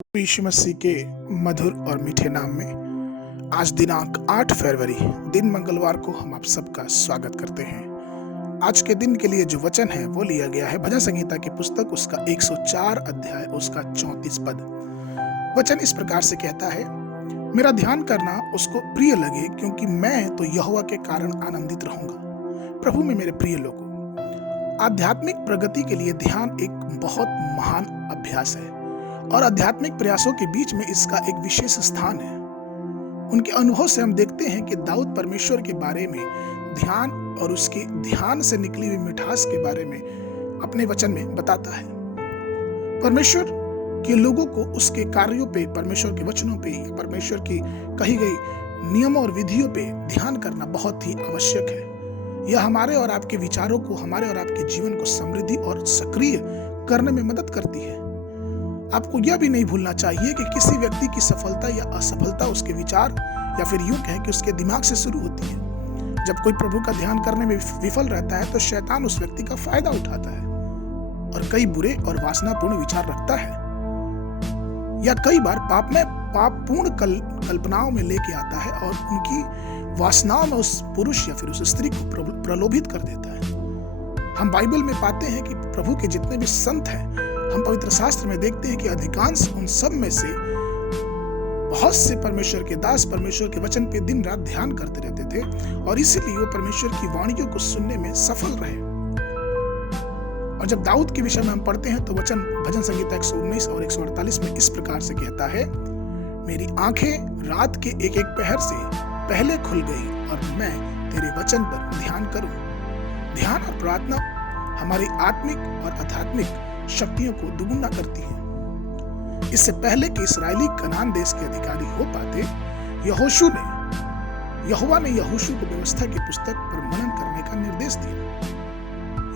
यीशु मसीह के मधुर और मीठे नाम में आज दिनांक 8 फरवरी दिन मंगलवार को हम आप सबका स्वागत करते हैं। आज के दिन के लिए जो वचन है वो लिया गया है भजन संहिता की पुस्तक उसका 104 अध्याय उसका 34 पद। वचन इस प्रकार से कहता है, मेरा ध्यान करना उसको प्रिय लगे क्योंकि मैं तो यहोवा के कारण आनंदित रहूंगा। प्रभु में मेरे प्रिय लोगों, आध्यात्मिक प्रगति के लिए ध्यान एक बहुत महान अभ्यास है और आध्यात्मिक प्रयासों के बीच में इसका एक विशेष स्थान है। उनके अनुभव से हम देखते हैं कि दाऊद परमेश्वर के बारे में ध्यान और उसके ध्यान से निकली हुई मिठास के बारे में अपने वचन में बताता है। परमेश्वर के लोगों को उसके कार्यों पे, परमेश्वर के वचनों पे या परमेश्वर की कही गई नियमों और विधियों पे ध्यान करना बहुत ही आवश्यक है। यह हमारे और आपके विचारों को, हमारे और आपके जीवन को समृद्धि और सक्रिय करने में मदद करती है। आपको यह भी नहीं भूलना चाहिए कि किसी व्यक्ति की सफलता या असफलता उसके विचार या फिर यूं कहें कि उसके दिमाग से शुरू होती है। जब कोई प्रभु का ध्यान करने में विफल रहता है तो शैतान उस व्यक्ति का फायदा उठाता है और कई बुरे और वासनापूर्ण विचार रखता है या कई बार पापपूर्ण कल्पनाओं में लेके आता है और उनकी वासनाओं में उस पुरुष या फिर उस स्त्री को प्रलोभित कर देता है। हम बाइबल में पाते हैं कि प्रभु के जितने भी संत हैं, हम पवित्र शास्त्र में देखते हैं कि अधिकांश उन सब में से बहुत से परमेश्वर के दास परमेश्वर के वचन पे दिन रात ध्यान करते रहते थे और इसीलिए वो परमेश्वर की वाणियों को सुनने में सफल रहे। और जब दाऊद के विषय में हम पढ़ते हैं तो वचन भजन संहिता 119 और 148 में इस प्रकार से कहता है, मेरी आंखें रात के एक एक पहर से पहले खुल गई और मैं तेरे वचन पर ध्यान करूं। ध्यान और प्रार्थना हमारी आत्मिक और आध्यात्मिक शक्तियों को दुगुना करती है। इससे पहले कि इस्राएली कनान देश के अधिकारी हो पाते, यहोवा ने यहोशू को व्यवस्था की पुस्तक पर मनन करने का निर्देश दिया।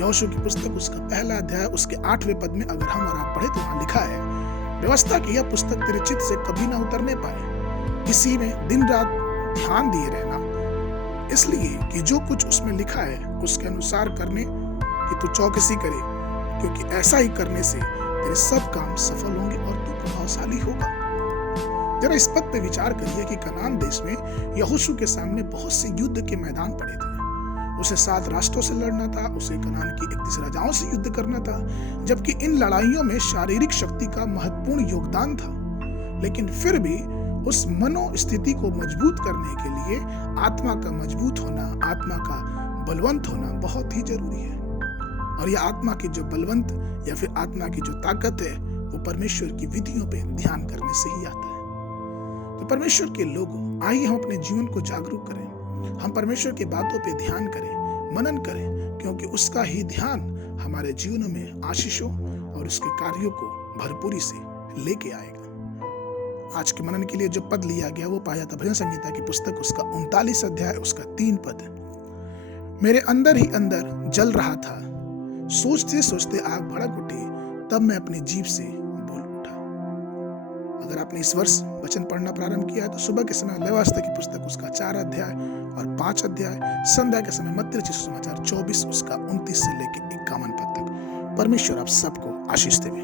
यहोशू की पुस्तक उसका पहला अध्याय उसके 8वें पद में अगर हम और आप पढ़े तो वहां लिखा है, व्यवस्था की यह पुस्तक तेरे चित्त से कभी ना उतरने पाए, इसी में दिन रात ध्यान दिए रहना, इसलिए कि जो कुछ उसमें लिखा है उसके अनुसार करने की तू चौकसी करे, क्योंकि ऐसा ही करने से तेरे सब काम सफल होंगे और तू प्रभावशाली होगा। जरा इस पद पे विचार करिए कि कनान देश में यहोशू के सामने बहुत से युद्ध के मैदान पड़े थे। उसे 7 राष्ट्रों से लड़ना था, उसे कनान की 31 राजाओं से युद्ध करना था, जबकि इन लड़ाइयों में शारीरिक शक्ति का महत्वपूर्ण योगदान था। लेकिन फिर भी उस मनोस्थिति को मजबूत करने के लिए आत्मा का मजबूत होना, आत्मा का बलवंत होना बहुत ही जरूरी है। और यह आत्मा की जो बलवंत या फिर आत्मा की जो ताकत है वो परमेश्वर की विधियों पे ध्यान करने से ही आता है। तो परमेश्वर के लोगों, आइए हम अपने जीवन को जागरूक करें, हम परमेश्वर की बातों पे ध्यान करें, मनन करें, क्योंकि उसका ही ध्यान हमारे जीवनों में आशीषों और उसके कार्यों को भरपूरी से लेके आएगा। आज के मनन के लिए जो पद लिया गया वो पाया था भजन संहिता की पुस्तक उसका 39 अध्याय उसका 3 पद। मेरे अंदर ही अंदर जल रहा था, सोचते सोचते आग भड़क उठी, तब मैं अपनी जीभ से बोल उठा। अगर आपने इस वर्ष वचन पढ़ना प्रारंभ किया है तो सुबह के समय लेवास्ता की पुस्तक उसका 4 अध्याय और 5 अध्याय, संध्या के समय मत्ती रचित सुसमाचार 24 उसका 29 से लेकर 51 पद तक। परमेश्वर आप सबको आशीष देवे।